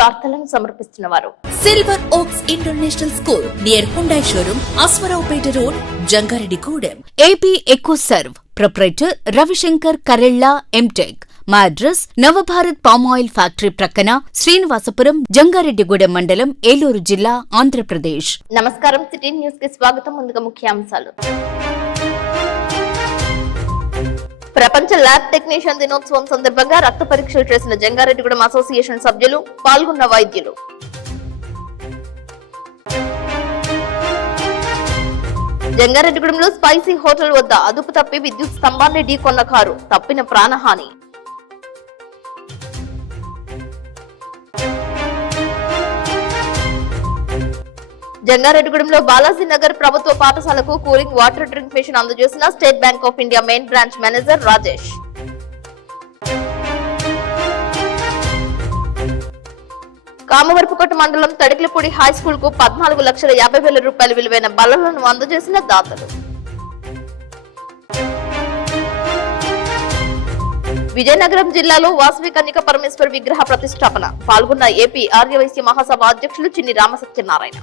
వార్తలను సమర్పిస్తున్నవారు silver oaks international school near Hyundai showroom, Ashwaraopeta road, Jangareddygudem. AP eco serve proprietor Ravishankar Karella MTech. మా address Navabharat palm oil factory ప్రక్కన, శ్రీనివాసపురం, జంగారెడ్డిగూడెం మండలం, ఏలూరు జిల్లా, ఆంధ్రప్రదేశ్. నమస్కారం. సిటీ న్యూస్ కి స్వాగతం. ముందుగా ముఖ్యాంశాలు. ప్రపంచ ల్యాబ్ టెక్నీషియన్ దినోత్సవం సందర్భంగా రక్త పరీక్షలు చేసిన జంగారెడ్డిగూడెం అసోసియేషన్ సభ్యులు, పాల్గొన్న వైద్యులు. జంగారెడ్డిగూడెంలో స్పైసీ హోటల్ వద్ద అదుపు తప్పి విద్యుత్ స్తంభాన్ని ఢీకొన్న కారు, తప్పిన ప్రాణహాని. జంగారెడ్డిగూడెంలో బాలాజీ నగర్ ప్రభుత్వ పాఠశాలకు కూలింగ్ వాటర్ డ్రింక్ మిషన్ అందజేసిన state bank of India main branch manager Rajesh. Kamavarapukota మండలం తడికిలపూడి హై స్కూల్ కు 14,50,000 రూపాయల విలువైన బల్లలను అందజేసిన దాతలు. విజయనగరం జిల్లాలో వాసవి కన్యక పరమేశ్వర్ విగ్రహ ప్రతిష్టాపన, పాల్గొన్న ఏపీ ఆర్యవైశ్య మహాసభ అధ్యక్షులు చిన్ని రామసత్యనారాయణ.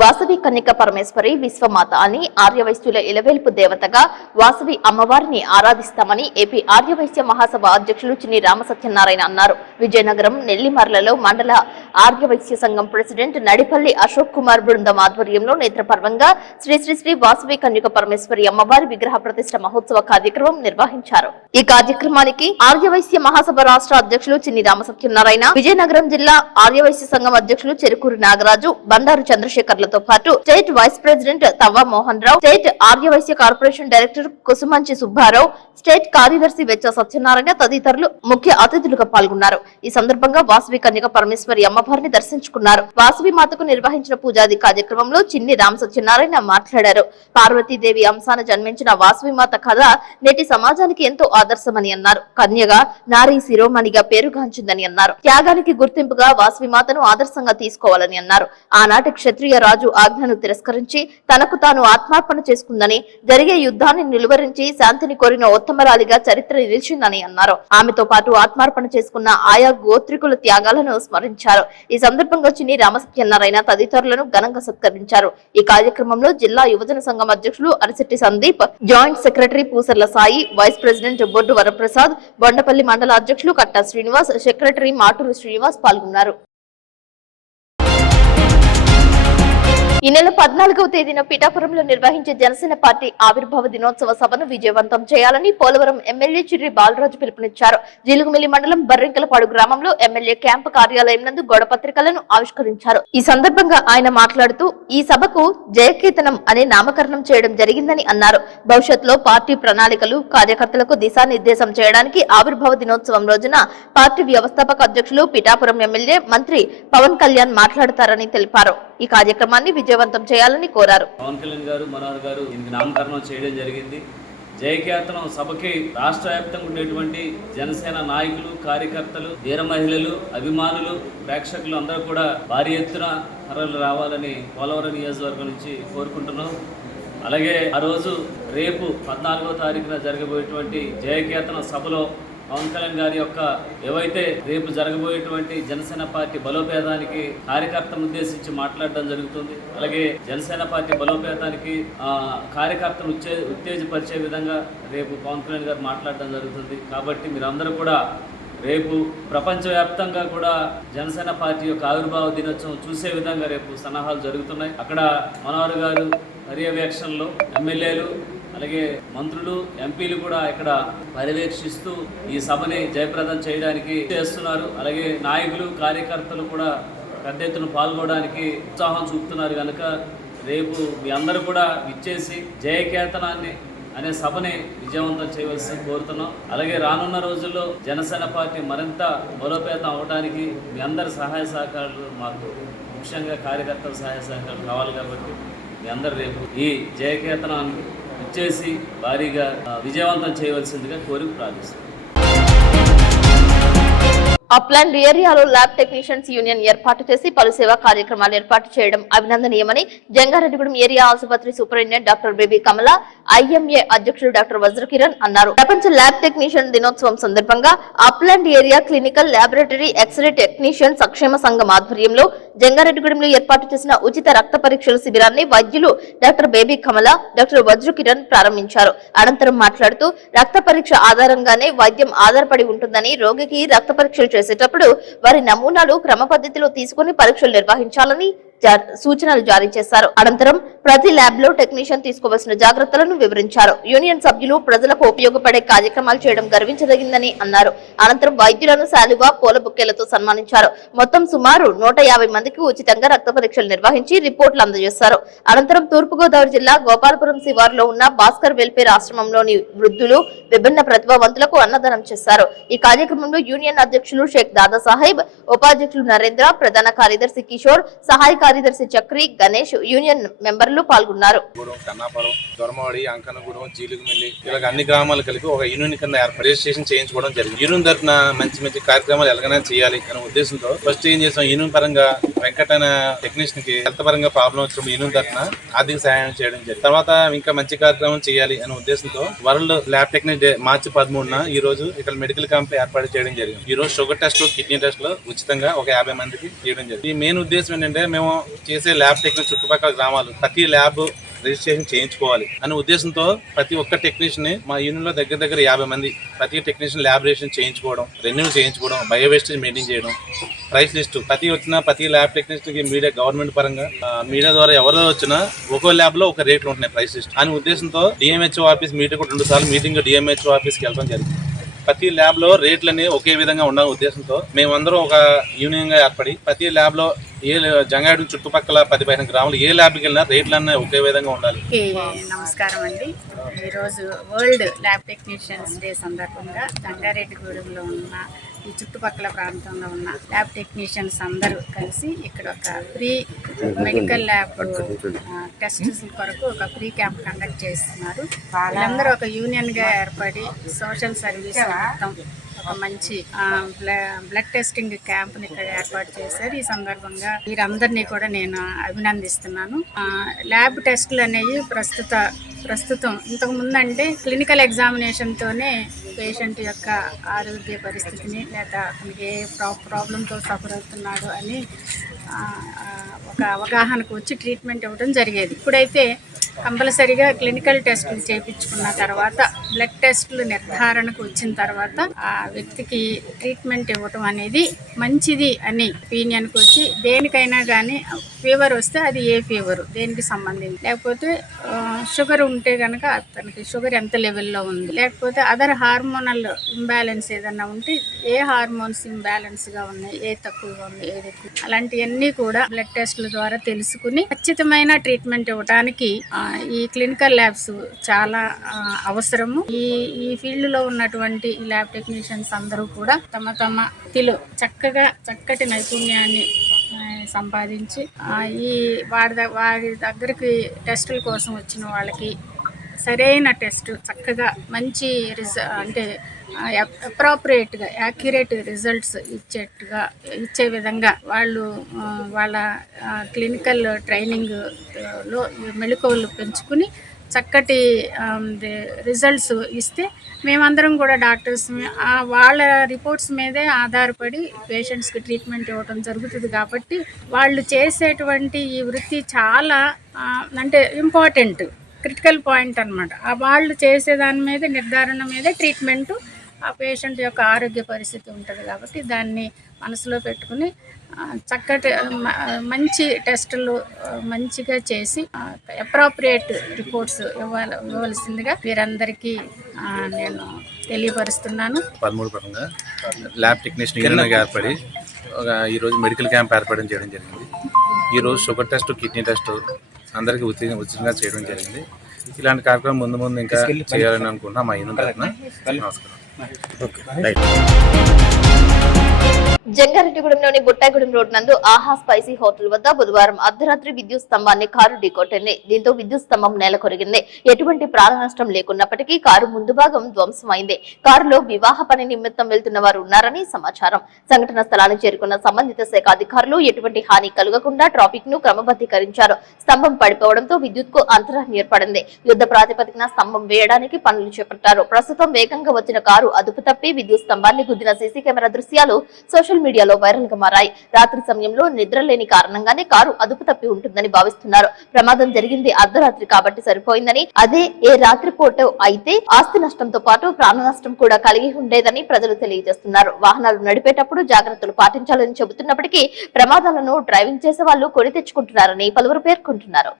వాసవి కన్యక పరమేశ్వరి విశ్వమాత అని ఆర్యవైశ్యుల ఇలవేల్పు దేవతగా వాసవి అమ్మవారిని ఆరాధిస్తామని ఏపీ ఆర్యవైశ్య మహాసభ అధ్యక్షులు చిన్ని రామసత్యనారాయణ అన్నారు. విజయనగరం నెల్లిమర్లలో మండల ఆర్యవైశ్య సంఘం ప్రెసిడెంట్ నడిపల్లి అశోక్ కుమార్ బృందం ఆధ్వర్యంలో నేత్రపర్వంగా శ్రీ శ్రీ శ్రీ వాసవి కన్యక పరమేశ్వరి అమ్మవారి విగ్రహ ప్రతిష్ట మహోత్సవ కార్యక్రమం నిర్వహించారు. ఈ కార్యక్రమానికి ఆర్యవైశ్య మహాసభ రాష్ట్ర అధ్యక్షులు చిన్ని రామసత్యనారాయణ, విజయనగరం జిల్లా ఆర్యవైశ్య సంఘం అధ్యక్షులు చెరుకూరి నాగరాజు, బండారు చంద్రశేఖర్ తో పాటు state vice president Tavva Mohan Rao, state Aryavysya corporation director Kusumanchi Subbarao, state కార్యదర్శి వెచ్చ సత్యనారాయణ తదితరులు ముఖ్య అతిథులుగా పాల్గొన్నారు. ఈ సందర్భంగా వాసవి కన్యక పరమేశ్వరి అమ్మవారిని దర్శించుకున్నారు. వాసవి మాతకు నిర్వహించిన పూజాది కార్యక్రమంలో చిన్ని రామ సత్యనారాయణ మాట్లాడారు. పార్వతీదేవి అంశాన జన్మించిన వాసవి మాత కథ నేటి సమాజానికి ఎంతో ఆదర్శమని అన్నారు. కన్యగా నారీ శిరోమణిగా పేరుగాంచిందని అన్నారు. త్యాగానికి గుర్తింపుగా వాసవి మాతను ఆదర్శంగా తీసుకోవాలని అన్నారు. ఆనాటి క్షత్రియ రాజు ఆజ్ఞను తిరస్కరించి తనకు తాను ఆత్మార్పణ చేసుకుందని, జరిగే యుద్ధాన్ని నిలువరించి శాంతిని కోరిన ఉత్తమరాలిగా చరిత్ర నిలిచిందని అన్నారు. ఆమెతో పాటు ఆత్మార్పణ చేసుకున్న ఆయా గోత్రికుల త్యాగాలను స్మరించారు. ఈ సందర్భంగా చిన్ని రామసత్యనారాయణ తదితరులను ఘనంగా సత్కరించారు. ఈ కార్యక్రమంలో జిల్లా యువజన సంఘం అధ్యక్షులు Arisetti Sandeep, joint secretary Pusarla Sai, vice president Boddu Varaprasad, Bondapalli మండల అధ్యక్షులు కట్టా శ్రీనివాస్, సెక్రటరీ మాటూరు శ్రీనివాస్ పాల్గొన్నారు. ఈ నెల 14వ తేదీన పిఠాపురంలో నిర్వహించే జనసేన పార్టీ ఆవిర్భావ దినోత్సవ సభను విజయవంతం చేయాలని పోలవరం ఎమ్మెల్యే చిర్రి బాలరాజు పిలుపునిచ్చారు. జీలుగుమిల్లి మండలం బర్రింకలపాడు గ్రామంలో ఎమ్మెల్యే క్యాంపు కార్యాలయం నందు గోడపత్రికలను ఆవిష్కరించారు. ఈ సందర్భంగా ఆయన మాట్లాడుతూ ఈ సభకు జయకేతనం అనే నామకరణం చేయడం జరిగిందని అన్నారు. భవిష్యత్తులో పార్టీ ప్రణాళికలు, కార్యకర్తలకు దిశానిర్దేశం చేయడానికి ఆవిర్భావ దినోత్సవం రోజున పార్టీ వ్యవస్థాపక అధ్యక్షులు పిఠాపురం ఎమ్మెల్యే మంత్రి పవన్ కళ్యాణ్ మాట్లాడతారని తెలిపారు. ఈ కార్యక్రమాన్ని విజయవంతం చేయాలని కోరారు. పవన్ కళ్యాణ్ గారు, మనోహర్ గారు దీనికి నామకరణం చేయడం జరిగింది. జయకేతనం సభకి రాష్ట్ర వ్యాప్తంగా ఉండేటువంటి జనసేన నాయకులు, కార్యకర్తలు, వీర మహిళలు, అభిమానులు, ప్రేక్షకులు అందరూ కూడా భారీ ఎత్తున తరలి రావాలని పోలవరం నియోజకవర్గం నుంచి కోరుకుంటున్నాం. అలాగే ఆ రోజు రేపు 14వ తారీఖున జరగబోయేటువంటి జయకేతన సభలో పవన్ కళ్యాణ్ గారి యొక్క ఏవైతే రేపు జరగబోయేటువంటి జనసేన పార్టీ బలోపేతానికి కార్యకర్తలను ఉద్దేశించి మాట్లాడడం జరుగుతుంది. అలాగే జనసేన పార్టీ బలోపేతానికి కార్యకర్తను ఉత్తేజపరిచే విధంగా రేపు పవన్ కళ్యాణ్ గారు మాట్లాడడం జరుగుతుంది. కాబట్టి మీరందరూ కూడా రేపు ప్రపంచవ్యాప్తంగా కూడా జనసేన పార్టీ యొక్క ఆవిర్భావ దినోత్సవం చూసే విధంగా రేపు సన్నాహాలు జరుగుతున్నాయి. అక్కడ మనోహర్ గారు పర్యవేక్షణలో ఎమ్మెల్యేలు, అలాగే మంత్రులు, ఎంపీలు కూడా ఇక్కడ పర్యవేక్షిస్తూ ఈ సభని జయప్రదం చేయడానికి చేస్తున్నారు. అలాగే నాయకులు, కార్యకర్తలు కూడా పెద్ద ఎత్తున పాల్గొనడానికి ఉత్సాహం చూపుతున్నారు. కనుక రేపు మీ అందరూ కూడా ఇచ్చేసి జయకేతనాన్ని అనే సభని విజయవంతం చేయవలసి కోరుతున్నాం. అలాగే రానున్న రోజుల్లో జనసేన పార్టీ మరింత బలోపేతం అవడానికి మీ అందరి సహాయ సహకారాలు, మాకు ముఖ్యంగా కార్యకర్తల సహాయ సహకారాలు కావాలి. కాబట్టి మీ అందరు రేపు ఈ జయకేతనాన్ని ఇచ్చేసి భారీగా విజయవంతం చేయవలసిందిగా కోరి ప్రార్థిస్తున్నాం. అప్లాండ్ ఏరియాలో ల్యాబ్ టెక్నీషియన్స్ యూనియన్ ఏర్పాటు చేసి పలు సేవా కార్యక్రమాలు ఏర్పాటు చేయడం అభినందనీయమని జంగారెడ్డిగూడెం ఏరియా ఆసుపత్రి superintendent doctor Baby Kamala, IMA అధ్యక్షుడు డాక్టర్ వజ్రకిరణ్ అన్నారు. ప్రపంచ ల్యాబ్ టెక్నీషియన్ దినోత్సవం సందర్భంగా upland area clinical laboratory x-ray technician సంక్షేమ సంఘం ఆధ్వర్యంలో జంగారెడ్డిగూడెంలో ఏర్పాటు చేసిన ఉచిత రక్త పరీక్షల శిబిరాన్ని వైద్యులు డాక్టర్ బేబీ కమల, డాక్టర్ వజ్రకిరణ్ ప్రారంభించారు. అనంతరం మాట్లాడుతూ రక్త పరీక్ష ఆధారంగానే వైద్యం ఆధారపడి ఉంటుందని, రోగికి రక్త పరీక్షలు చేసేటప్పుడు వారి నమూనాలు క్రమ పద్ధతిలో తీసుకుని పరీక్షలు నిర్వహించాలని సూచనలు జారీ చేశారు. అనంతరం ప్రతి ల్యాబ్ లో టెక్నీషియన్ తీసుకోవాల్సిన జాగ్రత్తలను వివరించారు. యూనియన్ సభ్యులు ప్రజలకు ఉపయోగపడే కార్యక్రమాలు చేయడం గర్వించదగిందని అన్నారు. అనంతరం వైద్యులను శాలువా, పూల బుక్కేలతో సన్మానించారు. మొత్తం సుమారు 150 మందికి ఉచితంగా రక్త పరీక్షలు నిర్వహించి రిపోర్టులు అందజేశారు. అనంతరం తూర్పుగోదావరి జిల్లా గోపాలపురం శివారులో ఉన్న భాస్కర్ వెల్ఫేర్ ఆశ్రమంలోని వృద్ధులు, విభిన్న ప్రతిభావంతులకు అన్నదానం చేశారు. ఈ కార్యక్రమంలో యూనియన్ అధ్యక్షులు షేక్ దాదా సాహెబ్, ఉపాధ్యక్షులు నరేంద్ర, ప్రధాన కార్యదర్శి కిషోర్, సహాయ కార్యదర్శి చక్రి, గణేష్, యూనియన్ మెంబర్లు పాల్గొన్నారు. కన్నాపురం, దొరమవాడి, అంకనగూడెం, జీలుగుమిల్లి ఇలా అన్ని గ్రామాలు కలిపి ఒక యూనియన్ కింద రిజిస్ట్రేషన్ చేయించుకోవడం జరిగింది. యూనియన్ తరఫున మంచి మంచి కార్యక్రమాలు ఎలాగైనా చేయాలి అనే ఉద్దేశంతో ఫస్ట్ ఏం చేసాం, యూనియన్ పరంగా వెంకట అనే టెక్నీషియన్ కి హెల్త్ పరంగా ప్రాబ్లం వచ్చినప్పుడు యూనియన్ తరఫున ఆర్థిక సహాయం చేయడం జరిగింది. తర్వాత ఇంకా మంచి కార్యక్రమం చేయాలి అనే ఉద్దేశంతో వరల్డ్ ల్యాబ్ టెక్నిక్ డే మార్చి 13న ఈ రోజు ఇక్కడ మెడికల్ క్యాంప్ ఏర్పాటు చేయడం జరిగింది. ఈ రోజు షుగర్ టెస్ట్, కిడ్నీ టెస్ట్ లో ఉచితంగా ఒక 50 మందికి చేయడం జరిగింది. ఈ మెయిన్ ఉద్దేశం ఏంటంటే, మేము చేసే ల్యాబ్ టెక్నిక్ చుట్టుపక్కల గ్రామాలు ప్రతి ల్యాబ్ రిజిస్ట్రేషన్ చేయించుకోవాలి అనే ఉద్దేశంతో ప్రతి ఒక్క టెక్నీషియన్ ని మా యూనియన్ లో దగ్గర 50 మంది ప్రతి టెక్నీషియన్ ల్యాబ్ రిజిస్ట్రేషన్ చేయించుకోవడం, రెన్యూ చేయించుకోవడం, బయో వేస్టేజ్ మెయింటైన్ చేయడం, ప్రైస్ లిస్ట్ ప్రతి ల్యాబ్ టెక్నీషియన్ కి మీడియా గవర్నమెంట్ పరంగా మీడియా ద్వారా ఎవరో వచ్చినా ఒక్కో ల్యాబ్ లో ఒక రేట్లు ఉంటున్నాయి ప్రైస్ లిస్ట్ అనే ఉద్దేశంతో డిఎంహెచ్ఓ ఆఫీస్ మీటింగ్ 2 సార్లు మీటింగ్ డిఎంహెచ్ఓ ఆఫీస్కి వెళ్ళడం జరిగింది. ప్రతి ల్యాబ్ లో రేట్లని ఒకే విధంగా ఉండాలనే ఉద్దేశంతో మేమందరం ఒక యూనియన్ గా ఏర్పడి ప్రతి ల్యాబ్ లో జంగారెడ్డి చుట్టుపక్కల 10-15 గ్రామాలు ఏ ల్యాబ్కి వెళ్ళినా రేట్లన్నీ ఒకే విధంగా ఉండాలి. నమస్కారం అండి. ఈరోజు వరల్డ్ ల్యాబ్ టెక్నీషియన్స్ డే సందర్భంగా జంగారెడ్డిగూడెంలో ఉన్న ఈ చుట్టుపక్కల ప్రాంతంలో ఉన్న ల్యాబ్ టెక్నీషియన్స్ అందరూ కలిసి ఇక్కడ ఒక ఫ్రీ మెడికల్ ల్యాబ్ టెస్ట్స్ కొరకు ఒక ఫ్రీ క్యాంప్ కండక్ట్ చేస్తున్నారు. వాళ్ళందరూ ఒక యూనియన్గా ఏర్పడి సోషల్ సర్వీస్ మొత్తం ఒక మంచి బ్లడ్ టెస్టింగ్ క్యాంప్ని ఇక్కడ ఏర్పాటు చేశారు. ఈ సందర్భంగా వీరందరినీ కూడా నేను అభినందిస్తున్నాను. ల్యాబ్ టెస్టులు అనేవి ప్రస్తుతం ఇంతకు ముందు అంటే క్లినికల్ ఎగ్జామినేషన్తోనే పేషెంట్ యొక్క ఆరోగ్య పరిస్థితిని లేదా అతనికి ఏ ప్రాబ్లంతో సఫర్ అవుతున్నాడు అని ఒక అవగాహనకు వచ్చి ట్రీట్మెంట్ ఇవ్వడం జరిగేది. ఇప్పుడైతే కంపల్సరీగా క్లినికల్ టెస్టులు చేయించుకున్న తర్వాత బ్లడ్ టెస్టులు నిర్ధారణకు వచ్చిన తర్వాత ఆ వ్యక్తికి ట్రీట్మెంట్ ఇవ్వటం అనేది మంచిది అని ఒపీనియన్కి వచ్చి, దేనికైనా కానీ ఫీవర్ వస్తే అది ఏ ఫీవరు, దేనికి సంబంధించి, లేకపోతే షుగర్ ఉంటే కనుక అతనికి షుగర్ ఎంత లెవెల్లో ఉంది, లేకపోతే అదర్ హార్మోనల్ ఇంబ్యాలెన్స్ ఏదన్నా ఉంటే ఏ హార్మోన్స్ ఇంబ్యాలెన్స్గా ఉన్నాయి, ఏ తక్కువగా ఉంది, ఏది ఎక్కువ, అలాంటివన్నీ కూడా బ్లడ్ టెస్టుల ద్వారా తెలుసుకుని ఖచ్చితమైన ట్రీట్మెంట్ ఇవ్వడానికి ఈ క్లినికల్ ల్యాబ్స్ చాలా అవసరము. ఈ ఫీల్డ్లో ఉన్నటువంటి ఈ ల్యాబ్ టెక్నీషియన్స్ అందరూ కూడా తమ వృత్తిలో చక్కటి నైపుణ్యాన్ని సంపాదించి వారి దగ్గరికి టెస్టుల కోసం వచ్చిన వాళ్ళకి సరైన టెస్ట్ చక్కగా మంచి అంటే అప్రాపరియేట్గా యాక్యురేట్ రిజల్ట్స్ ఇచ్చే విధంగా వాళ్ళు వాళ్ళ క్లినికల్ ట్రైనింగ్లో మెళకువలు పెంచుకుని చక్కటి రిజల్ట్స్ ఇస్తే మేమందరం కూడా డాక్టర్స్ వాళ్ళ రిపోర్ట్స్ మీదే ఆధారపడి పేషెంట్స్కి ట్రీట్మెంట్ ఇవ్వడం జరుగుతుంది. కాబట్టి వాళ్ళు చేసేటువంటి ఈ వృత్తి చాలా అంటే ఇంపార్టెంట్, క్రిటికల్ పాయింట్ అనమాట. వాళ్ళు చేసే దాని మీద నిర్ధారణ మీదే ట్రీట్మెంటు ఆ పేషెంట్ యొక్క ఆరోగ్య పరిస్థితి ఉంటుంది. కాబట్టి దాన్ని మనసులో పెట్టుకుని మంచి టెస్టులు మంచిగా చేసి అప్రాప్రియేట్ రిపోర్ట్స్ ఇవ్వవలసిందిగా వీరందరికీ నేను తెలియపరుస్తున్నాను. 13 పరంగా ల్యాబ్ టెక్నీషియన్ యూనియన్గా ఏర్పడి ఈరోజు మెడికల్ క్యాంప్ ఏర్పాటు చేయడం జరిగింది. ఈరోజు షుగర్ టెస్ట్, కిడ్నీ టెస్ట్ అందరికీ ఉచితంగా చేయడం జరిగింది. ఇలాంటి కార్యక్రమం ముందు ఇంకా చేయాలని అనుకుంటున్నాం మా యూనియన్ తరఫున. నమస్కారం. జంగారెడ్డిగూడెంలోని బుట్టాయిగూడెం రోడ్ నందు ఆహా స్పైసీ హోటల్ వద్ద బుధవారం అర్ధరాత్రి విద్యుత్ స్తంభాన్ని కారు ఢీకొట్టింది. దీంతో విద్యుత్ స్తంభం నేలకొరిగింది. ఎటువంటి ప్రాణ నష్టం లేకున్నప్పటికీ కారు ముందు భాగం ధ్వంసమైంది. కారులో వివాహ పని నిమిత్తం వెళ్తున్న వారు ఉన్నారని సమాచారం. సంఘటన స్థలానికి చేరుకున్న సంబంధిత శాఖ అధికారులు ఎటువంటి హాని కలగకుండా ట్రాఫిక్ ను క్రమబద్ధీకరించారు. స్తంభం పడిపోవడంతో విద్యుత్ కు అంతరాయం ఏర్పడింది. యుద్ధ ప్రాతిపదికన స్తంభం వేయడానికి పనులు చేపట్టారు. ప్రస్తుతం వేగంగా వచ్చిన కారు అదుపు తప్పి విద్యుత్ స్తంభాన్ని గుద్దిన సీసీ కెమెరా దృశ్యాలు సోషల్ మీడియాలో వైరల్ గా మారాయి. రాత్రి సమయంలో నిద్ర లేని కారణంగానే కారు అదుపు తప్పి ఉంటుందని భావిస్తున్నారు. ప్రమాదం జరిగింది అర్ధరాత్రి కాబట్టి సరిపోయిందని, అదే ఏ రాత్రి పూట అయితే ఆస్తి నష్టంతో పాటు ప్రాణ నష్టం కూడా కలిగి ఉండేదని ప్రజలు తెలియజేస్తున్నారు. వాహనాలు నడిపేటప్పుడు జాగ్రత్తలు పాటించాలని చెబుతున్నప్పటికీ ప్రమాదాలను డ్రైవింగ్ చేసే వాళ్ళు కొని తెచ్చుకుంటున్నారని పలువురు పేర్కొంటున్నారు.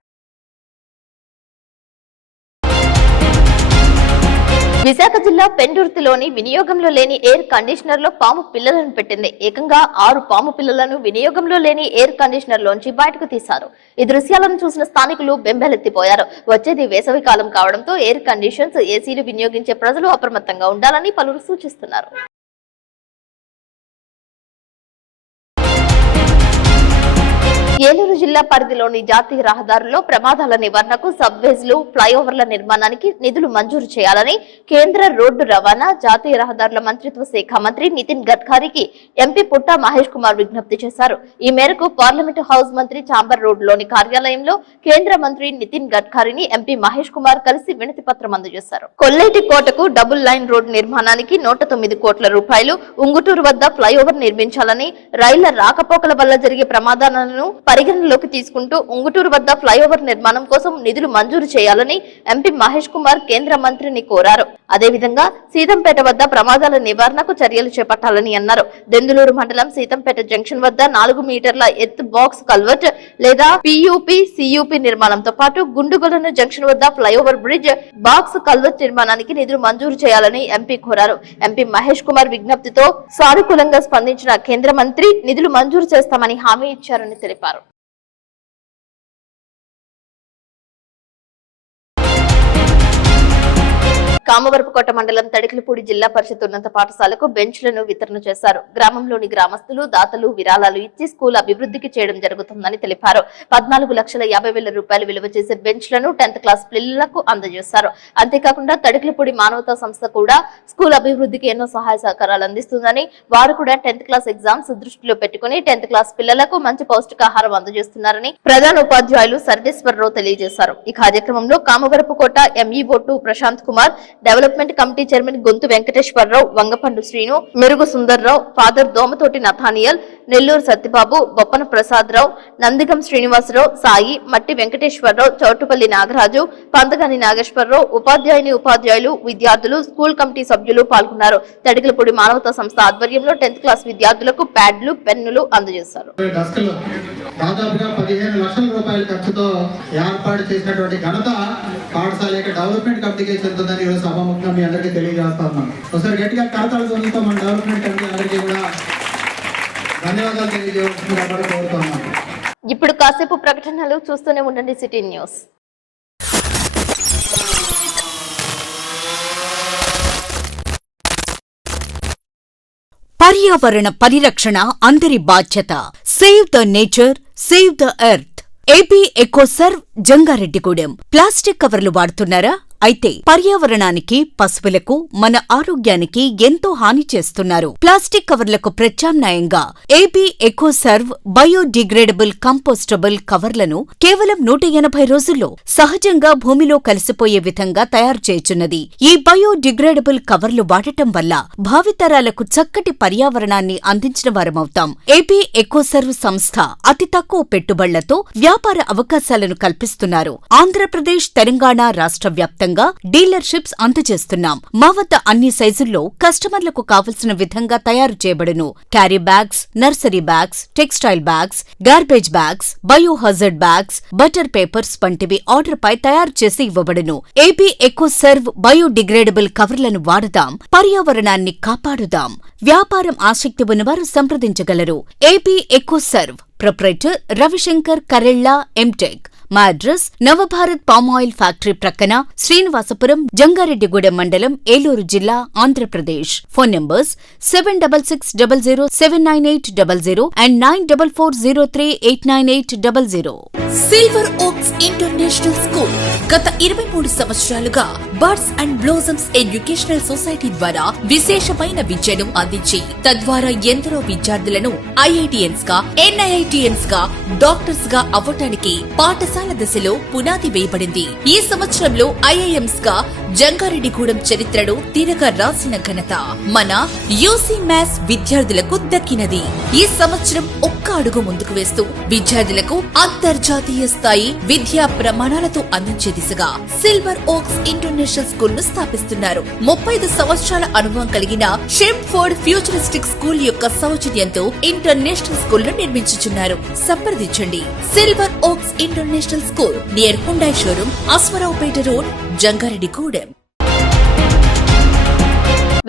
విశాఖ జిల్లా పెందుర్తిలోని వినియోగంలో లేని ఎయిర్ కండిషనర్ లో పాము పిల్లలను పెట్టింది. ఏకంగా 6 పాము పిల్లలను వినియోగంలో లేని ఎయిర్ కండిషనర్ లోంచి బయటకు తీశారు. ఈ దృశ్యాలను చూసిన స్థానికులు బెంబెలెత్తిపోయారు. వచ్చేది వేసవి కాలం కావడంతో ఎయిర్ కండిషన్స్, ఏసీలు వినియోగించే ప్రజలు అప్రమత్తంగా ఉండాలని పలువురు సూచిస్తున్నారు. ఏలూరు జిల్లా పరిధిలోని జాతీయ రహదారుల్లో ప్రమాదాల నివారణకు సబ్వేజ్లు, ఫ్లైఓవర్ల నిర్మాణానికి నిధులు మంజూరు చేయాలని కేంద్ర రోడ్డు రవాణా, జాతీయ రహదారుల మంత్రిత్వ శాఖ మంత్రి నితిన్ గడ్కరీకి ఎంపీ పుట్టా మహేష్ కుమార్ విజ్ఞప్తి చేశారు. ఈ మేరకు పార్లమెంటు హౌస్ మంత్రి చాంబర్ రోడ్లోని కార్యాలయంలో కేంద్ర మంత్రి నితిన్ గడ్కరీని ఎంపీ మహేష్ కుమార్ కలిసి వినతి పత్రం అందజేశారు. కొల్లేటి కోటకు డబుల్ లైన్ రోడ్డు నిర్మాణానికి 109 కోట్ల రూపాయలు, ఉంగుటూరు వద్ద ఫ్లైఓవర్ నిర్మించాలని, రైళ్ల రాకపోకల వల్ల జరిగే ప్రమాదాలను పరిగణలోకి తీసుకుంటూ ఉంగుటూరు వద్ద ఫ్లైఓవర్ నిర్మాణం కోసం నిధులు మంజూరు చేయాలని ఎంపీ మహేష్ కుమార్ కేంద్ర మంత్రిని కోరారు. అదేవిధంగా సీతంపేట వద్ద ప్రమాదాల నివారణకు చర్యలు చేపట్టాలని అన్నారు. దెందులూరు మండలం సీతంపేట జంక్షన్ వద్ద 4 మీటర్ల ఎత్తు బాక్స్ కల్వర్ట్ లేదా సియుపి నిర్మాణంతో పాటు గుండుగొలను జంక్షన్ వద్ద ఫ్లైఓవర్ బ్రిడ్జ్, బాక్స్ కల్వర్ట్ నిర్మాణానికి నిధులు మంజూరు చేయాలని ఎంపీ కోరారు. ఎంపీ మహేష్ కుమార్ విజ్ఞప్తితో సానుకూలంగా స్పందించిన కేంద్ర మంత్రి నిధులు మంజూరు చేస్తామని హామీ ఇచ్చారని తెలిపారు. కామవరపుకోట మండలం తడికిలపూడి జిల్లా పరిషత్ ఉన్నత పాఠశాలకు బెంచ్లను వితరణ చేశారు. గ్రామంలోని గ్రామస్తులు, దాతలు విరాళాలు ఇచ్చి స్కూల్ అభివృద్ధికి చేయడం జరుగుతుందని తెలిపారు. 14,50,000 రూపాయలు విలువ చేసే బెంచ్లను 10th క్లాస్ పిల్లలకు అందజేశారు. అంతేకాకుండా తడికిలపూడి మానవతా సంస్థ కూడా స్కూల్ అభివృద్ధికి ఎన్నో సహాయ సహకారాలు అందిస్తుందని, వారు కూడా 10th క్లాస్ ఎగ్జామ్స్ దృష్టిలో పెట్టుకుని 10th క్లాస్ పిల్లలకు మంచి పౌష్టికాహారం అందజేస్తున్నారని ప్రధాన ఉపాధ్యాయులు సర్వేశ్వరరావు తెలియజేశారు. ఈ కార్యక్రమంలో Kamavarapukota MEO Prashant Kumar, development committee chairman Gontu Venkateswararao, Vangapandu Srinu, Merugu Sundarrao, father Domatoti Nathaniel, Nelluru Satyababu, Boppana Prasadarao, Nandigam Srinivasarao, Sai, Matti Venkateswararao, Choutupalli Nagaraju, Panthagani Nageswararao, ఉపాధ్యాయులు, విద్యార్థులు, స్కూల్ కమిటీ సభ్యులు పాల్గొన్నారు. తడికిలపూడి మానవతా సంస్థ ఆధ్వర్యంలో 10th క్లాస్ విద్యార్థులకు ప్యాడ్లు, పెన్నులు అందజేశారు. దాదాపుగా 15 లక్షల రూపాయల ఖర్చుతో ఏర్పాటు చేసినటువంటి ఘనత పాఠశాల యొక్క డెవలప్మెంట్ కమిటీకి చెందుతుందని ఈరోజు సభాముఖంగా మీ అందరికీ తెలియజేస్తా ఉన్నాను. ఒకసారి గట్టిగా కరతాళ ధ్వనితో మన డెవలప్మెంట్ కమిటీ అందరికీ కూడా ధన్యవాదాలు తెలియజేయవలసిందిగా కూడా కోరుతున్నాను. ఇప్పుడు కాసేపు ప్రకటనలు చూస్తూనే ఉండండి సిటీ న్యూస్. పర్యావరణ పరిరక్షణ అందరి బాధ్యత. Save the nature, save the earth. AP eco serve Jangareddygudem. Plastic కవర్లు వాడుతున్నారా? అయితే పర్యావరణానికి, పశువులకు, మన ఆరోగ్యానికి ఎంతో హాని చేస్తున్నారు. ప్లాస్టిక్ కవర్లకు ప్రత్యామ్నాయంగా ఏపీ ఎకోసర్వ్ బయోడిగ్రేడబుల్ కంపోస్టబుల్ కవర్లను కేవలం 180 రోజుల్లో సహజంగా భూమిలో కలిసిపోయే విధంగా తయారు చేయుచున్నది. ఈ బయోడిగ్రేడబుల్ కవర్లు వాడటం వల్ల భావితరాలకు చక్కటి పర్యావరణాన్ని అందించిన వారమవుతాం. ఏపీ ఎకోసర్వ్ సంస్థ అతి తక్కువ పెట్టుబడులతో వ్యాపార అవకాశాలను కల్పిస్తున్నారు. ఆంధ్రప్రదేశ్, తెలంగాణ రాష్ట్ర వ్యాప్తంగా డీలర్షిప్స్ అందజేస్తున్నాం. మా వద్ద అన్ని సైజుల్లో కస్టమర్లకు కావలసిన విధంగా తయారు చేయబడును. Carry bags, nursery bags, textile bags, garbage bags, biohazard bags, butter papers వంటివి ఆర్డర్ పై తయారు చేసి ఇవ్వబడును. ఏపీ ఎకోసర్వ్ బయోడిగ్రేడబుల్ కవర్లను వాడదాం, పర్యావరణాన్ని కాపాడుదాం. వ్యాపారం ఆసక్తి ఉన్నవారు సంప్రదించగలరు. AP ఎకోసర్వ్ proprietor Ravishankar Karella, MTech. మా address Navabharat palm oil factory ప్రక్కన శ్రీనివాసపురం, జంగారెడ్డిగూడెం మండలం, ఏలూరు జిల్లా, Andhra Pradesh. Phone numbers 7660799800 and 9440389800. Silver oaks international school గత 23 సంవత్సరాలుగా birds and blossoms educational society ద్వారా విశేషమైన విద్యను అందించి తద్వారా ఎందరో విద్యార్థులను ఐఐటిఎన్స్ గా, NIITians గా, డాక్టర్స్ గా అవ్వటానికి పాఠశాల దశలో పునాది వేయబడింది. ఈ సంవత్సరంలో IIMs గా జంగారెడ్డిగూడెం చరిత్రను తిరగ రాసిన ఘనత మన యూసీ మ్యాథ్స్ విద్యార్థులకు దక్కినది. ఈ సంవత్సరం ఒక్క అడుగు ముందుకు వేస్తూ విద్యార్థులకు అంతర్జాతీయ స్థాయి విద్యా ప్రమాణాలతో అందించే దిశగా సిల్వర్ ఓక్స్ ఇంటర్నేషనల్ స్కూల్ ను స్థాపిస్తున్నారు. 35 సంవత్సరాల అనుభవం కలిగిన షెంఫోర్డ్ ఫ్యూచరిస్టిక్ స్కూల్ యొక్క సౌజన్యంతో ఇంటర్నేషనల్ స్కూల్ ను నిర్మించుచున్నారు. సంప్రదించండి. Silver oaks international school near Hyundai showroom, Ashwaraopeta road, Jangareddygudem.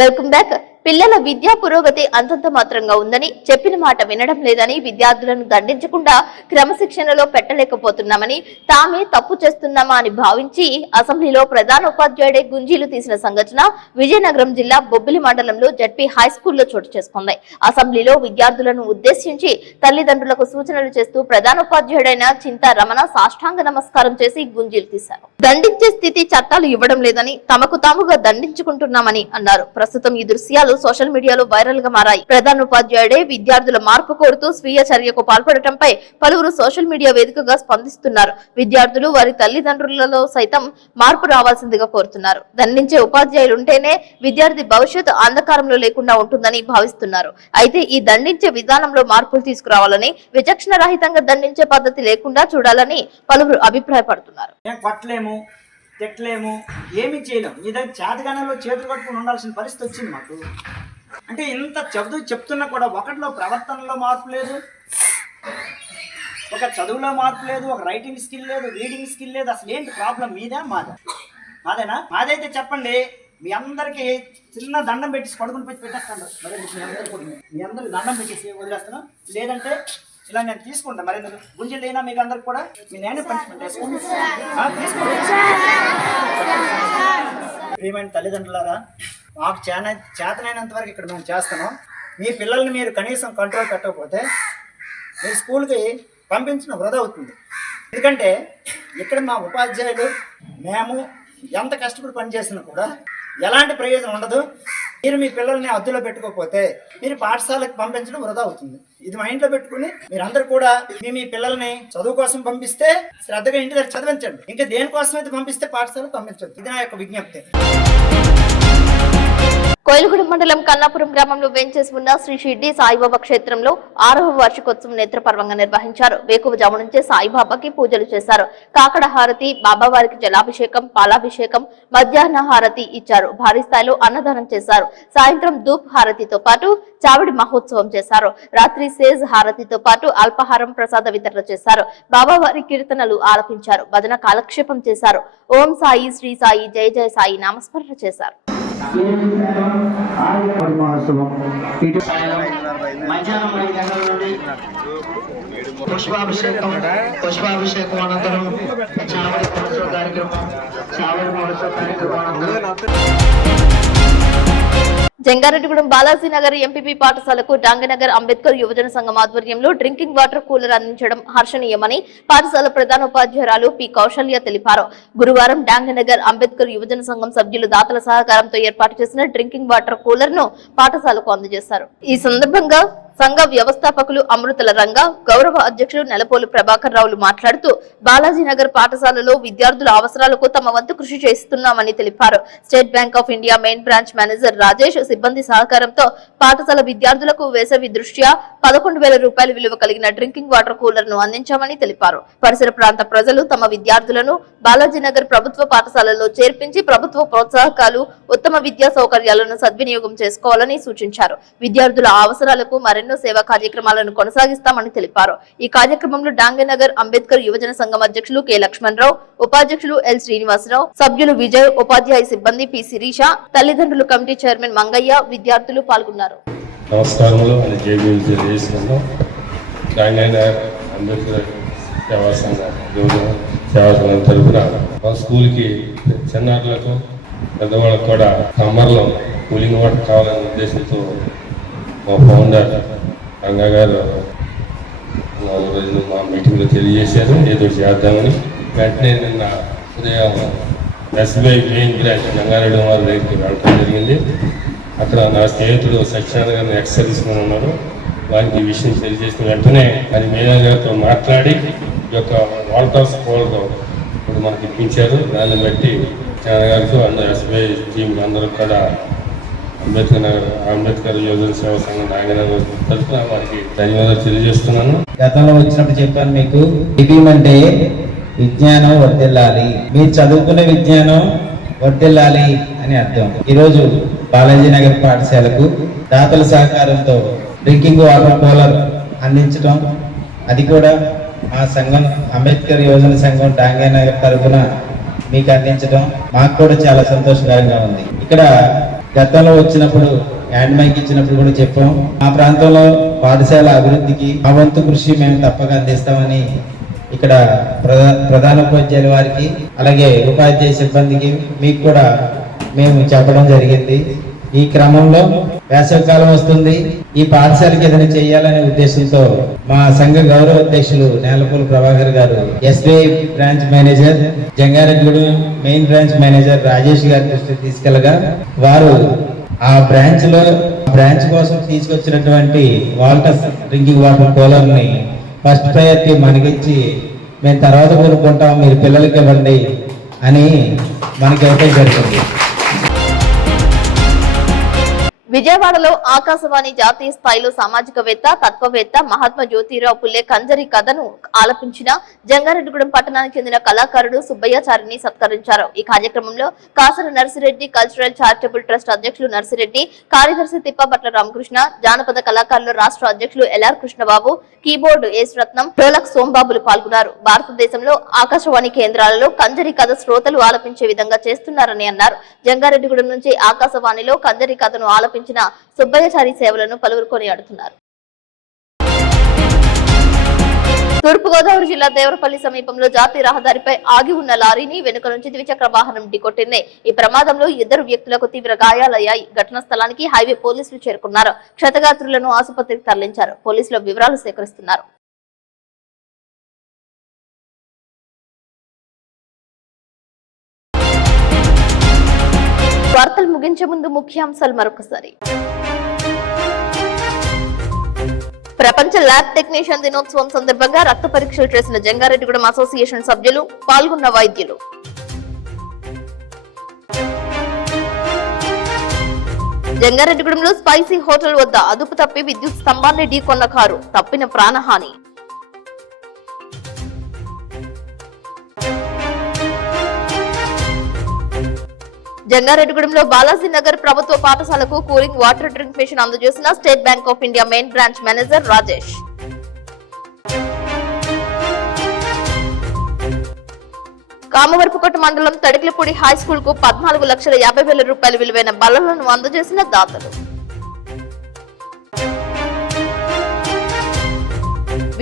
Welcome back. పిల్లల విద్యా పురోగతి అంతంత మాత్రంగా ఉందని, చెప్పిన మాట వినడం లేదని విద్యార్థులను దండించకుండా క్రమశిక్షణలో పెట్టలేకపోతున్నామని, తామే తప్పు చేస్తున్నామా అని భావించి అసెంబ్లీలో ప్రధాన ఉపాధ్యాయుడే గుంజీలు తీసిన సంఘటన విజయనగరం జిల్లా బొబ్బిలి మండలంలో జడ్పీ హైస్కూల్లో చోటు చేసుకుంది. అసెంబ్లీలో విద్యార్థులను ఉద్దేశించి తల్లిదండ్రులకు సూచనలు చేస్తూ ప్రధాన ఉపాధ్యాయుడైన చింతా రమణ సాష్టాంగ నమస్కారం చేసి గుంజీలు తీశారు. దండించే స్థితి చట్టాలు ఇవ్వడం లేదని, తమకు తాముగా దండించుకుంటున్నామని అన్నారు. ప్రస్తుతం ఈ దృశ్యాలు సోషల్ మీడియాలో వైరల్ గా మారాయి. ప్రధాన ఉపాధ్యాయుడే విద్యార్థుల మార్పు కోరుతూ స్వీయ చర్యకు పాల్పడటంపై పలువురు సోషల్ మీడియా వేదికగా స్పందిస్తున్నారు. విద్యార్థులు వారి తల్లిదండ్రులలో సైతం మార్పు రావాల్సిందిగా కోరుతున్నారు. దండించే ఉపాధ్యాయులు ఉంటేనే విద్యార్థి భవిష్యత్తు అంధకారంలో లేకుండా ఉంటుందని భావిస్తున్నారు. అయితే ఈ దండించే విధానంలో మార్పులు తీసుకురావాలని, విచక్షణ రహితంగా దండించే పద్ధతి లేకుండా చూడాలని పలువురు అభిప్రాయపడుతున్నారు. తిట్టలేము, ఏమి చేయలేము. మీ దగ్గర చేతగానంలో చేతులు కట్టుకుని ఉండాల్సిన పరిస్థితి వచ్చింది మాకు. అంటే ఇంత చెప్తున్నా కూడా ఒకటిలో ప్రవర్తనలో మార్పు లేదు, ఒక చదువులో మార్పు లేదు, ఒక రైటింగ్ స్కిల్ లేదు, రీడింగ్ స్కిల్ లేదు. అసలు ఏంటి ప్రాబ్లం? మీదా మాదేనా? మాదైతే చెప్పండి. మీ అందరికీ చిన్న దండం పెట్టేసి పడుకుని పెట్టేస్తాను. మరి మీ అందరికి దండం పెట్టేసి వదిలేస్తాను. లేదంటే ఇలా నేను తీసుకుంటాను. మరి గుంజలు అయినా మీకు అందరికి కూడా మీ నేనే పనిష్మెంట్ వేసుకుంటాను. ప్రియమైన తల్లిదండ్రులారా, మాకు చేతనైనంత వరకు ఇక్కడ మేము చేస్తున్నాం. మీ పిల్లల్ని మీరు కనీసం కంట్రోల్ పెట్టకపోతే మీరు స్కూల్కి పంపించడం వృధా అవుతుంది. ఎందుకంటే ఇక్కడ మా ఉపాధ్యాయులు మేము ఎంత కష్టపడి పనిచేసినా కూడా ఎలాంటి ప్రయోజనం ఉండదు. మీరు మీ పిల్లల్ని అద్దులో పెట్టుకోకపోతే మీరు పాఠశాలకు పంపించడం వృధా అవుతుంది. ఇది మైండ్లో పెట్టుకుని మీరందరూ కూడా మీ పిల్లల్ని చదువు కోసం పంపిస్తే శ్రద్ధగా ఇంటి దగ్గర చదివించండి. ఇంకా దేనికోసం అయితే పంపిస్తే పాఠశాలకు పంపించండి. ఇది నా యొక్క విజ్ఞప్తి. కోయిలగూడెం మండలం కన్నాపురం గ్రామంలో వేంచేసి ఉన్న శ్రీ షిర్డీ సాయిబాబా క్షేత్రంలో 6వ వార్షికోత్సవం నేత్రపర్వంగా నిర్వహించారు. వేకువజాము నుంచే సాయిబాబాకి పూజలు చేశారు. కాకడ హారతి, బాబావారికి జలాభిషేకం, పాలాభిషేకం, మధ్యాహ్న హారతి ఇచ్చారు. భారీ స్థాయిలో అన్నదానం చేశారు. సాయంత్రం ధూప్ హారతితో పాటు చావిడి మహోత్సవం చేశారు. రాత్రి సేజ్ హారతితో పాటు అల్పాహారం ప్రసాద వితరణ చేశారు. బాబావారి కీర్తనలు ఆలపించారు. భజన కాలక్షేపం చేశారు. ఓం సాయి, శ్రీ సాయి, జయ జయ సాయి నామస్మరణ చేశారు. పుష్పాభిషేకం అనంతరం చావడి మహోత్సవ కార్యక్రమం జంగారెడ్డిగూడెం బాలాజీనగర్ ఎంపీపీ పాఠశాలకు డాంగనగర్ అంబేద్కర్ యువజన సంఘం ఆధ్వర్యంలో డ్రింకింగ్ వాటర్ కూలర్ అందించడం హర్షణీయమని పాఠశాల ప్రధానోపాధ్యాయురాలు పి కౌశల్య తెలిపారు. గురువారం డాంగనగర్ అంబేద్కర్ యువజన సంఘం సభ్యులు దాతల సహకారంతో ఏర్పాటు చేసిన డ్రింకింగ్ వాటర్ కూలర్ ను పాఠశాలకు అందజేశారు. ఈ సందర్భంగా సంఘ వ్యవస్థాపకులు అమృతల రంగ, గౌరవ అధ్యక్షులు నెలపోలు ప్రభాకర్ రావులు మాట్లాడుతూ బాలాజీనగర్ పాఠశాలలో విద్యార్థుల అవసరాలకు తమ వంతు కృషి చేస్తున్నామని తెలిపారు. State bank of India main branch manager Rajesh సిబ్బంది సహకారంతో పాఠశాల విద్యార్థులకు వేసవి దృష్ట్యా 11,000 రూపాయల విలువ కలిగిన డ్రింకింగ్ వాటర్ కూలర్ ను అందించామని తెలిపారు. పరిసర ప్రాంత ప్రజలు తమ విద్యార్థులను బాలాజీనగర్ ప్రభుత్వ పాఠశాలలో చేర్పించి ప్రభుత్వ ప్రోత్సాహకాలు, ఉత్తమ విద్యా సౌకర్యాలను సద్వినియోగం చేసుకోవాలని సూచించారు. విద్యార్థుల అవసరాలకు మరెన్నో సేవా కార్యక్రమాలను కొనసాగిస్తామని తెలిపారు. ఈ కార్యక్రమంలో డాంగనగర్ అంబేద్కర్ యువజన సంఘం అధ్యక్షులు కె లక్ష్మణరావు, ఉపాధ్యక్షులు ఎల్ శ్రీనివాసరావు, సభ్యులు విజయ్, ఉపాధ్యాయ సిబ్బంది పి శిరీష, తల్లిదండ్రులు కమిటీ చైర్మన్ మంగయ్య, విద్యార్థులు పాల్గొన్నారు. అంబేద్కర్ సేవా సంఘ సేవా సంఘం తరఫున మా స్కూల్కి చిన్నారులకు పెద్దవాళ్ళకు కూడా సమ్మర్లో కూలింగ్ వాటర్ కావాలనే ఉద్దేశంతో మా ఫౌండర్ రంగా గారు రోజు మా మీటింగ్లో తెలియజేశారు ఏదో చేద్దామని. వెంటనే నిన్న ఉదయం ఎస్బీఐ మెయిన్ బ్రాంచ్ జంగారెడ్డి వారి దగ్గరికి వెళ్ళడం జరిగింది. అక్కడ నా స్నేహితుడు సత్యనారాయణ గారిని ఎక్సర్విస్మెన్ ఉన్నారు. వారికి ఈ విషయం తెలియజేసిన వెంటనే అది మేనేజర్ గారితో మాట్లాడి ఈ యొక్క వాటర్ స్కూల్ ఇప్పుడు మనకి ఇప్పించారు. దాన్ని బట్టి సత్యనారాయణ గారికి అందరూ ఎస్బీఐ టీం అందరూ కూడా అంబేద్కర్ యోజన సేవా సంఘం నాగనగర్ తరఫున వారికి ధన్యవాదాలు తెలియజేస్తున్నాను. గతంలో వచ్చినప్పుడు చెప్పాను మీకు, అంటే విజ్ఞానం వర్ధిల్లాలి, మీరు చదువుకునే విజ్ఞానం వర్ధిల్లాలి అని అర్థం. ఈరోజు బాలాజీ నగర్ పాఠశాలకు దాతల సహకారంతో డ్రింకింగ్ వాటర్ కూలర్ అందించడం, అది కూడా మా సంఘం అంబేద్కర్ యోజన సంఘం డాంగేనగర్ తరఫున మీకు అందించడం మాకు కూడా చాలా సంతోషకరంగా ఉంది. ఇక్కడ గతంలో వచ్చినప్పుడు హ్యాండ్ మైక్ ఇచ్చినప్పుడు కూడా చెప్పాం, మా ప్రాంతంలో పాఠశాల అభివృద్ధికి మా వంతు కృషి మేము తప్పక అందిస్తామని ఇక్కడ ప్రధాన ఉపాధ్యాయుల వారికి అలాగే ఉపాధ్యాయ సిబ్బందికి మీకు కూడా మేము చెప్పడం జరిగింది. ఈ క్రమంలో వేసవికాలం వస్తుంది, ఈ పాఠశాలకి ఏదైనా చేయాలనే ఉద్దేశంతో మా సంఘ గౌరవ అధ్యక్షులు నేలపూల ప్రభాకర్ గారు SBI branch manager Jangareddygudem main branch manager Rajesh గారి దృష్టికి తీసుకెళ్లగా వారు ఆ బ్రాంచ్ కోసం తీసుకొచ్చినటువంటి వాల్టస్ డ్రింకింగ్ వాటర్ కూలర్ ని ఫస్ట్ ప్రయారిటీ మనకిచ్చి మేము తర్వాత కొనుక్కుంటాం, మీరు పిల్లలకి ఇవ్వండి అని మనకి ఇవ్వడం జరుగుతుంది. విజయవాడలో ఆకాశవాణి జాతీయ స్థాయిలో సామాజికవేత్త, తత్వవేత్త మహాత్మా జ్యోతిరావు పుల్లే కంజరి కథను ఆలపించిన జంగారెడ్డిగూడెం పట్టణానికి చెందిన కళాకారుడు సుబ్బయ్యాచారిని సత్కరించారు. ఈ కార్యక్రమంలో Kasara Narsireddy cultural charitable trust అధ్యక్షులు నర్సిరెడ్డి, కార్యదర్శి తిప్పబట్ల రామకృష్ణ, జానపద కళాకారుల రాష్ట్ర అధ్యక్షులు ఎల్ఆర్ కృష్ణబాబు, కీబోర్డు ఎస్ రత్నం, డోలక్ సోంబాబులు పాల్గొన్నారు. భారతదేశంలో ఆకాశవాణి కేంద్రాలలో కంజరి కథ శ్రోతలు ఆలపించే విధంగా చేస్తున్నారని అన్నారు. జంగారెడ్డిగూడెం నుంచి ఆకాశవాణిలో కంజరి కథను ఆలపించిన సుబ్బయ్యాచారి సేవలను పలువురు కొనియాడుతున్నారు. తూర్పుగోదావరి జిల్లా దేవరపల్లి సమీపంలో జాతీయ రహదారిపై ఆగి ఉన్న లారీని వెనుక నుంచి ద్విచక్ర వాహనం ఢీకొట్టింది. ఈ ప్రమాదంలో 2 వ్యక్తులకు తీవ్ర గాయాలయ్యాయి. ఘటనా స్థలానికి హైవే పోలీసులు చేరుకున్నారు. క్షతగాత్రులను ఆసుపత్రికి తరలించారు. పోలీసులు వివరాలు సేకరిస్తున్నారు. వార్తలు ముగించే ముందు ముఖ్యాంశాలు మరొకసారి. ప్రపంచ ల్యాబ్ టెక్నీషియన్ దినోత్సవం సందర్భంగా రక్త పరీక్షలు చేసిన జంగారెడ్డిగూడెం అసోసియేషన్ సభ్యులు, పాల్గొన్న వైద్యులు. జంగారెడ్డిగూడెంలో స్పైసీ హోటల్ వద్ద అదుపు తప్పి విద్యుత్ స్తంభాన్ని ఢీకొన్న కారు, తప్పిన ప్రాణహాని. జంగారెడ్డిగూడెంలో బాలాజీ నగర్ ప్రభుత్వ పాఠశాలకు కూలింగ్ వాటర్ డ్రింక్ మిషన్ అందజేసిన state bank of India main branch manager Rajesh. Kamavarapukota మండలం తడికిలపూడి హై స్కూల్ కు 14,50,000 రూపాయల విలువైన బల్లలను అందజేసిన దాతలు.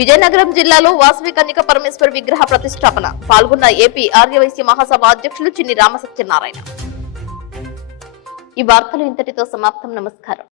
విజయనగరం జిల్లాలో వాసవి కన్యక పరమేశ్వర విగ్రహ ప్రతిష్టాపన, పాల్గొన్న ఏపీ ఆర్యవైశ్య మహాసభ అధ్యక్షులు చిన్ని రామసత్యనారాయణ. ఈ వార్తలు ఇంతటితో సమాప్తం. నమస్కారం.